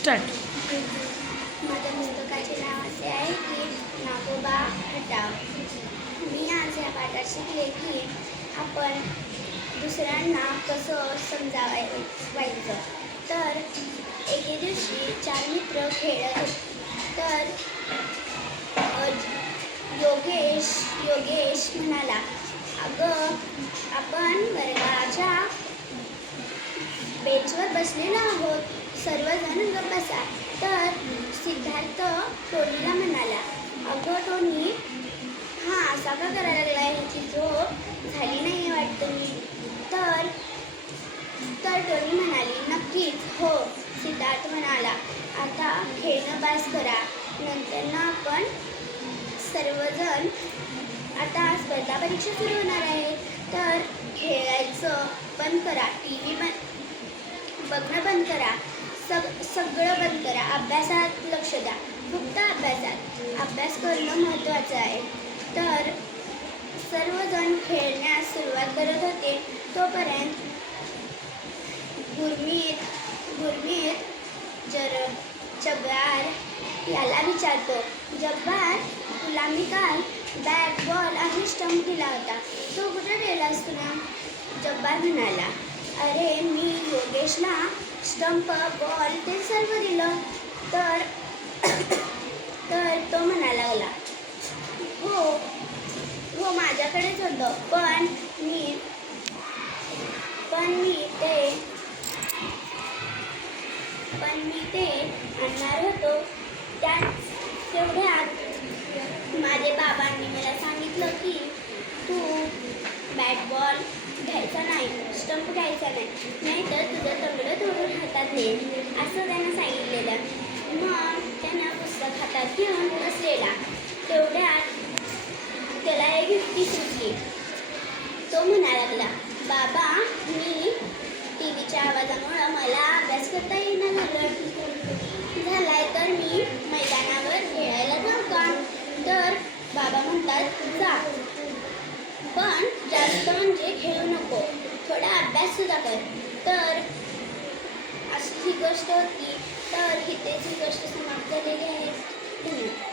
Start. माझ्या पुस्तकाचे नाव असे आहे की नागोबा हटाव. मी आज या पाठात शिकले की आपण दुसऱ्यांना कसं समजावायचं. तर एके दिवशी 4 मित्र खेळत होते. तर योगेश म्हणाला, अगं आपण वर्गाच्या बेंचवर बसलेलो आहोत, सर्वजण गप्प बसा. तर सिद्धार्थ टोनीला म्हणाला, अगं टोनी, हा असा का करायला लागला, ह्याची झोप झाली नाही वाटतं मी. तर टोनी म्हणाली, नक्कीच हो. सिद्धार्थ म्हणाला, आता खेळणं बस करा, नंतर ना आपण सर्वजण आता स्पर्धा परीक्षा सुरू होणार आहे. तर खेळायचं बंद करा, TV बघणं बंद करा, सगळं बंद करा, अभ्यासात लक्ष द्या, फक्त अभ्यासात. अभ्यास करणं महत्त्वाचं आहे. तर सर्वजण खेळण्यास सुरुवात करत होते. तोपर्यंत गुरमीत जब्बार याला विचारतो, जब्बार, तुला मी काल बॅट, बॉल आणि स्टंप दिला होता, तो कुठे गेलास तुला? जब्बार म्हणाला, अरे मी योगेशला स्टंप, बॉल ते सर्व दिलं. तर तो म्हणायला लागला, हो माझ्याकडेच होतं, पण मी ते आणणार होतो. तेवढ्यात माझे बाबांनी मला सांगितलं की तू बॅट बॉल घ्यायचा नाही, स्टंप घ्यायचा नाही तर तुझं तंगडं तोडून हातात दे, असं त्यांना सांगितलेलं. मग त्यांना पुस्तक हातात घेऊन बसलेला. तेवढ्यात त्याला एक युक्ती सुचली. तो म्हणायला लागला, बाबा, मी TVच्या आवाजामुळं मला अभ्यास करता येईना झालाय, तर मी मैदानावर खेळायला जाऊ का? तर बाबा म्हणतात, जा, पण जास्त म्हणजे खेळू नको, थोडा अभ्यास सुद्धा कर. तर अशी ही गोष्ट होती. तर इथेच ही गोष्ट समाप्त झालेली आहे. धन्यवाद.